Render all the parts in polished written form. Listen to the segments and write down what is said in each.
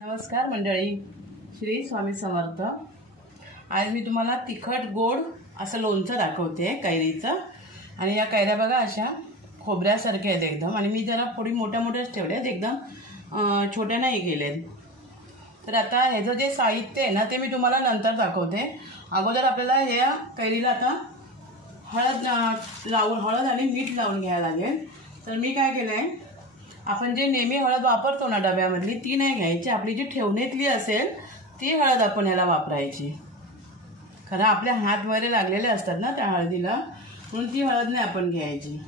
नमस्कार मंडळी, श्री स्वामी समर्थ। आज मी तुम्हाला तिखट गोड असं लोणचं दाखवते कैरीचं। आणि या कैऱ्या बघा अशा खोबऱ्यासारख्या आहेत एकदम, आणि मी जरा थोडी मोठ्या मोठ्याच ठेवल्या आहेत, एकदम छोट्या नाही गेलेत। तर आता ह्याचं जे साहित्य आहे ना ते मी तुम्हाला नंतर दाखवते। अगोदर आपल्याला या कैरीला आता हळद आणि मीठ लावून घ्यायला लागेल। तर मी काय केलंय, आपण जे नेहमी हळद वापरतो ना डब्यामधली ती नाही घ्यायची, आपली जी ठेवणीतली असेल ती हळद आपण ह्याला वापरायची। खरं आपल्या हात वगैरे लागलेले असतात ना त्या हळदीला, म्हणून ती हळद नाही आपण घ्यायची।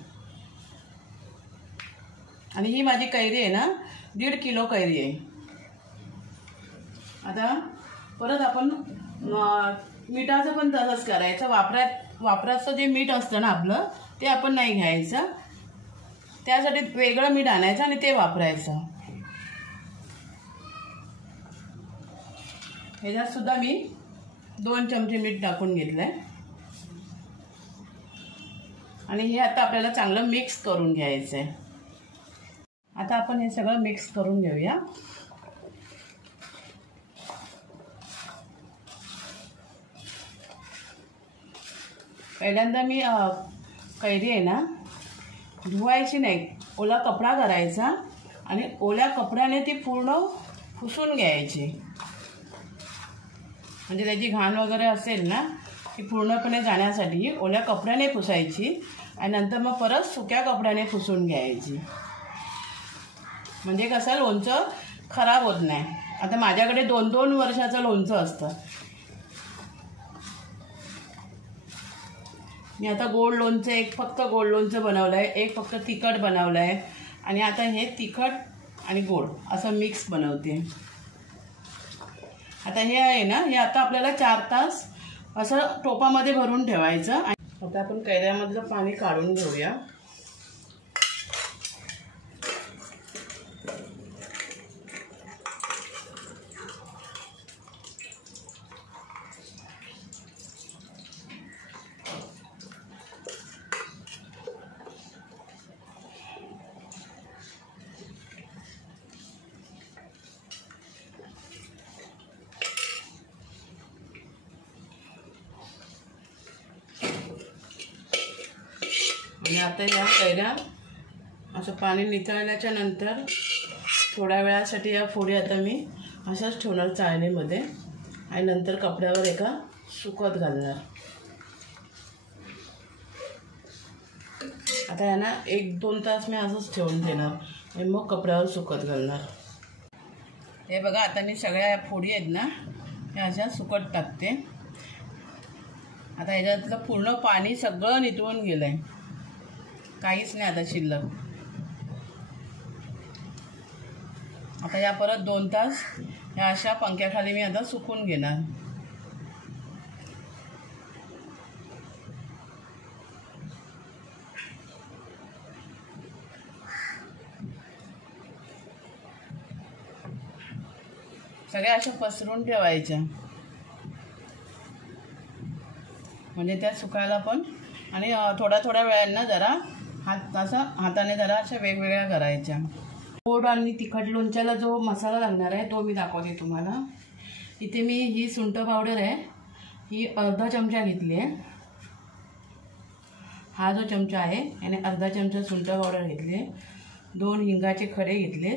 आणि ही माझी कैरी आहे ना 1.5 किलो कैरी आहे। आता परत आपण मिठाचं पण तसंच करायचं। वापराचं जे मीठ असतं ना आपलं ते आपण नाही घ्यायचं, त्यासाठी वेगळं मीठ आणायचं आणि ते वापरायचं। ह्याच्यात सुद्धा मी 2 चमचे मीठ टाकून घेतलंय। आणि हे आता आपल्याला चांगलं मिक्स करून घ्यायचं आहे। आता आपण हे सगळं मिक्स करून घेऊया। पहिल्यांदा मी कैरी आहे ना धुवायची नाही, ओला कपडा करायचा आणि ओल्या कपड्याने ती पूर्ण पुसून घ्यायची। म्हणजे त्याची घाण वगैरे असेल ना ती पूर्णपणे जाण्यासाठी ओल्या कपड्याने पुसायची, आणि नंतर मग परत सुक्या कपड्याने पुसून घ्यायची। म्हणजे कसं लोणचं खराब होत नाही। आता माझ्याकडे 2-2 वर्षाचं लोणचं असतं। मी आता गोड लोणचं एक फक्त गोड लोणचं बनवलं आहे, एक फक्त तिखट बनवलं आहे, आणि आता हे तिखट आणि गोड असं मिक्स बनवते। आता हे आहे ना, हे आता आपल्याला 4 तास असं टोपामध्ये भरून ठेवायचं। आता आपण कैऱ्यामधलं पाणी काढून घेऊया। आणि आता या कैऱ्या असं पाणी नितळल्याच्या नंतर थोड्या वेळासाठी या फोडी आता मी अशाच ठेवणार चाळणीमध्ये, आणि नंतर कपड्यावर एका सुकत घालणार। आता यांना 1-2 तास मी असंच ठेवून देणार आणि मग कपड्यावर सुकत घालणार। हे बघा आता मी सगळ्या फोडी आहेत ना त्या अशा सुकत टाकते। आता ह्याच्यातलं पूर्ण पाणी सगळं नितळून गेलं आहे, काहीच नाही आता शिल्लक। आता या परत 2 तास या अशा पंख्याखाली मी आता सुकून घेणार। सगळ्या अशा पसरून ठेवायच्या, म्हणजे त्या सुकायला पण, आणि थोड्या वेळांना जरा हाताने जरा अशा वेगवेगळ्या करायच्या। गोड आणि तिखट लोणच्याला जो मसाला लागणार आहे तो मी दाखवते तुम्हाला। इथे मी ही सुंठ पावडर आहे, ही अर्धा चमचा घेतली आहे। हा जो चमचा आहे याने अर्धा चमचा सुंठ पावडर घेतली आहे। 2 हिंगाचे खडे घेतले।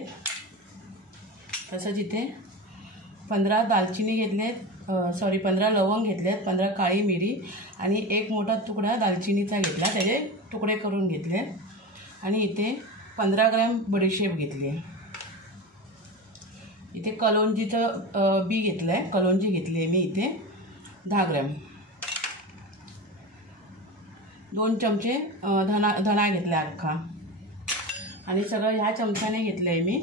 तसंच इथे 15 दालचिनी घेतलेत, 15 लवंग घेतलेत, 15 काळी मिरी, आणि 1 मोठा तुकडा दालचिनीचा घेतला, त्याचे तुकडे करून घेतले। आणि इथे 15 ग्रॅम बडीशेप घेतली आहे। इथे कलोंजीचं बी घेतलं आहे, कलोंजी घेतली आहे मी इथे 10 ग्रॅम। 2 चमचे धणा घेतला अख्खा, आणि सगळं ह्या चमच्याने घेतलं आहे मी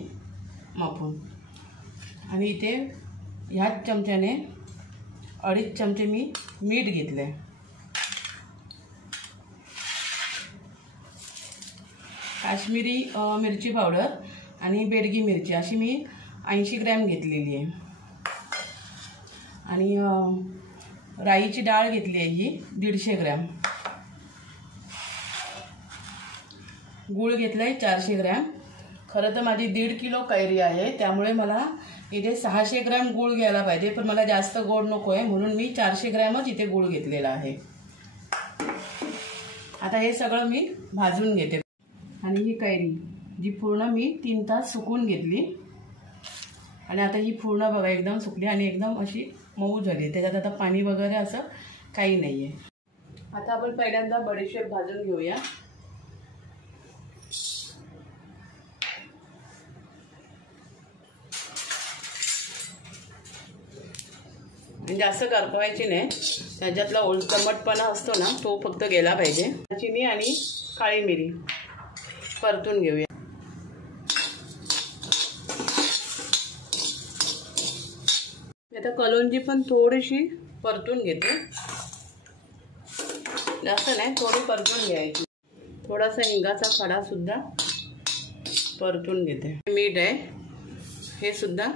मापून। आणि इथे ह्याच चमच्याने 2.5 चमचे मी मीठ घेतलं आहे। काश्मीरी मिरची पावडर आणि बेडगी मिरची अशी मी 80 ग्रॅम घेतलेली आहे। आणि राईची डाळ घेतली आहे ही 150 ग्रॅम। गूळ घेतला आहे 400 ग्रॅम। खरं तर माझी 1.5 किलो कैरी आहे, त्यामुळे मला इथे 600 ग्रॅम गूळ घ्यायला पाहिजे, पण मला जास्त गोड नको आहे म्हणून मी 400 ग्रॅमच इथे गूळ घेतलेला आहे. आता हे सगळं मी भाजून घेते. आणि ही कैरी जी पूर्ण मी 3 तास सुकून घेतली आणि आता ही पूर्ण बघा एकदम सुकली आणि एकदम अशी मऊ झाली. त्याच्यात आता पाणी वगैरे असं काही नाही आहे. आता आपण पहिल्यांदा बडीशेप भाजून घेऊया. जास्त करपवायची नाही, त्याच्यातला ओलटमटपणा असतो ना तो फक्त गेला पाहिजे. चिनी आणि काळी मिरी परतून घेऊया. आता कलोंजी पण थोडीशी परतून घेते, जास्त नाही, थोडी परतून घ्यायची. थोडासा हिंगाचा खडा सुद्धा परतून घेते. मीठ आहे हे सुद्धा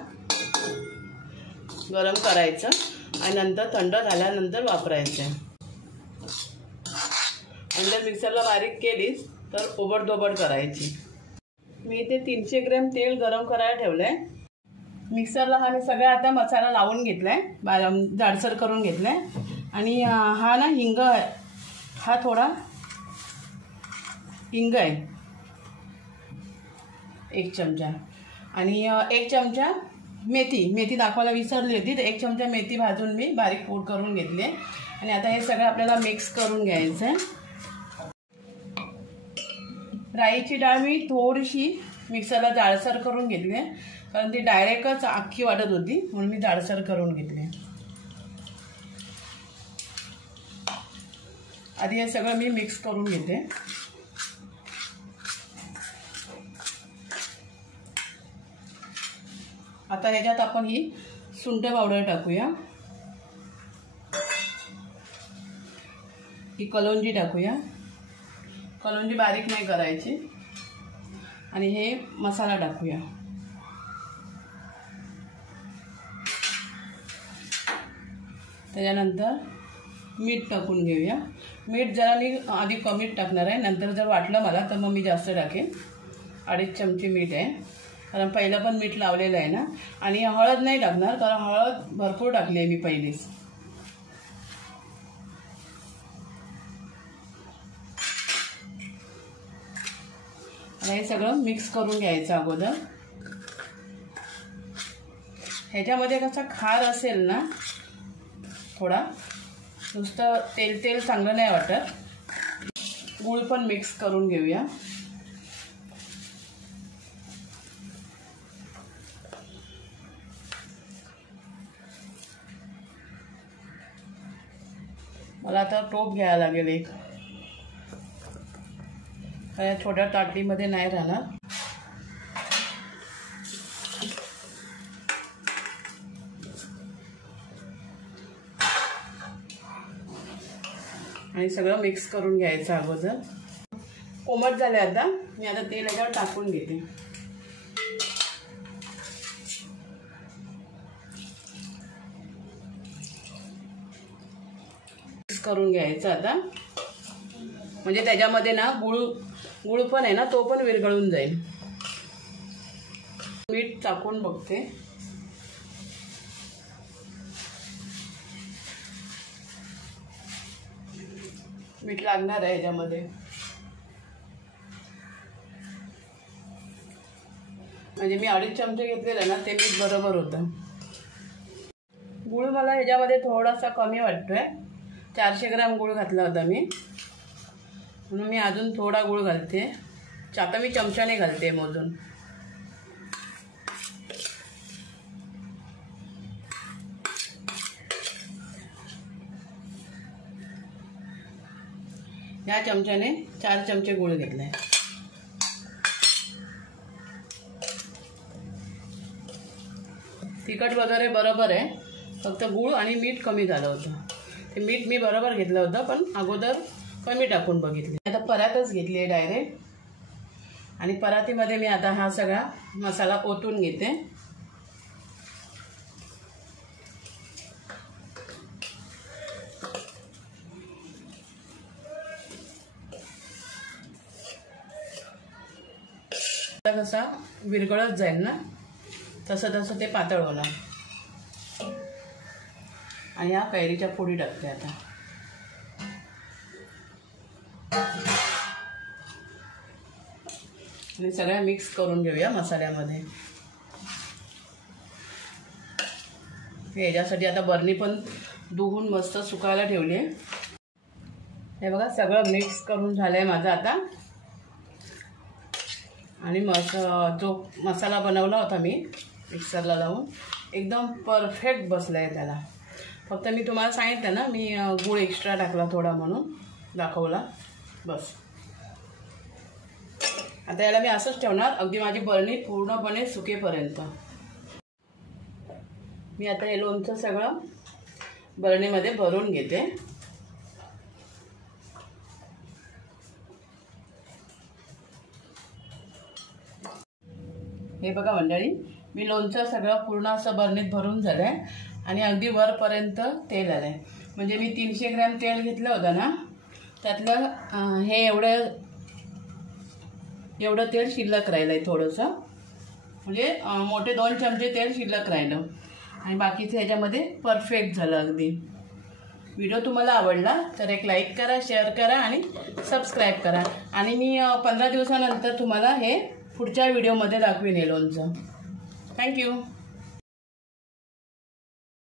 गरम करायचं आणि नंतर थंड झाल्यानंतर वापरायचं. आणि जर मिक्सरला बारीक केलीस तर ओबडधोबड करायची. मी इथे 300 ग्रॅम तेल गरम करायला ठेवलं आहे. मिक्सरला हा मी सगळा आता मसाला लावून घेतला आहे, जाडसर करून घेतला आहे. आणि हा ना हिंग, हा थोडा हिंग आहे 1 चमचा. आणि 1 चमचा मेथी दाखवायला विसरली होती, तर 1 चमचा मेथी भाजून मी बारीक पूड करून घेतली आहे. आणि आता हे सगळं आपल्याला मिक्स करून घ्यायचं आहे. राईची डाळ मी थोडीशी मिक्सरला जाडसर करून घेतली आहे, कारण ती डायरेक्टच अख्खी वाटत होती म्हणून मी जाडसर करून घेतली. आधी हे सगळं मी मिक्स करून घेते. आता ह्याच्यात आपण ही सुंठ पावडर टाकूया, ही कलोंजी टाकूया. कलोंजी बारीक नाही करायची. आणि हे मसाला टाकूया. त्याच्यानंतर मीठ टाकून घेऊया. मीठ जरा मी आधी कमी टाकणार आहे, नंतर जर वाटलं मला तर मग मी जास्त टाकेन. 2.5 चमचे मीठ आहे, कारण पहिलं पण मीठ लावलेलं आहे ना. आणि हळद नाही टाकणार, कारण हळद भरपूर टाकली आहे मी पहिलीच. आणि हे सगळं मिक्स करून घ्यायचं अगोदर. ह्याच्यामध्ये कसा खार असेल ना थोडा, नुसतं तेल चांगलं नाही वाटत. गूळ पण मिक्स करून घेऊया. मला आता टोप घ्यायला लागेल एक, कारण छोट्या ताटलीमध्ये नाही राहणार. आणि सगळं मिक्स करून घ्यायचं अगोदर. कोमट झाले आता, मी आता तेल याच्यावर टाकून घेते. मिक्स करून घ्यायचं आता, म्हणजे त्याच्यामध्ये ना गुळ पण आहे ना तो पण विरघळून जाईल. मीठ टाकून बघते. मीठ लागणार आहे ह्याच्यामध्ये. म्हणजे मी 2.5 चमचे घेतलेलं ना ते मीठ बरोबर होतं. गूळ मला ह्याच्यामध्ये थोडासा कमी वाटतोय. 400 ग्रॅम गूळ घातला होता मी, म्हणून मी अजून थोडा गूळ घालते. आता मी चमच्याने घालते मोजून. या चमच्याने 4 चमचे गूळ घेतलाय. तिखट वगैरे बरोबर आहे, फक्त गूळ आणि मीठ कमी झालं होतं. ते मीठ मी बरोबर घेतलं होतं, पण अगोदर कमी टाकून बघितले. आता परातच घेतली आहे डायरेक्ट. आणि परातीमध्ये मी आता हा सगळा मसाला ओतून घेते. कसा विरघळत जाईल ना तसं तसं ते पातळ होणार. आणि ह्या कैरीच्या फोडी टाकते आता. आणि सगळ्या मिक्स करून घेऊया मसाल्यामध्ये. याच्यासाठी आता बरणी पण धुवून मस्त सुकायला ठेवली आहे. हे बघा सगळं मिक्स करून झालं आहे माझं आता. आणि जो मसाला बनवला होता मी मिक्सरला लावून एकदम परफेक्ट बसला आहे त्याला. फक्त मी तुम्हाला सांगितलं ना, मी गूळ एक्स्ट्रा टाकला थोडा म्हणून दाखवला बस. आता याला मी असंच ठेवणार अगदी माझी बरणी पूर्णपणे सुकेपर्यंत. मी आता हे लोणचं सगळं बरणीमध्ये भरून घेते. हे बघा मंडळी, मी लोणचं सगळं पूर्ण असं बरणीत भरून झालं आहे आणि अगदी वरपर्यंत तेल आलं आहे. म्हणजे मी 300 ग्रॅम तेल घेतलं होतं ना, त्यातलं हे एवढं तेल शिल्लक राहिलं आहे थोडंसं. म्हणजे मोठे 2 चमचे तेल शिल्लक राहिलं आणि बाकीचं ह्याच्यामध्ये परफेक्ट झालं अगदी. व्हिडिओ तुम्हाला आवडला तर एक लाईक करा, शेअर करा आणि सबस्क्राईब करा. आणि मी 15 दिवसानंतर तुम्हाला हे पुढच्या व्हिडिओमध्ये दाखवीन हे लोणचं. थँक्यू.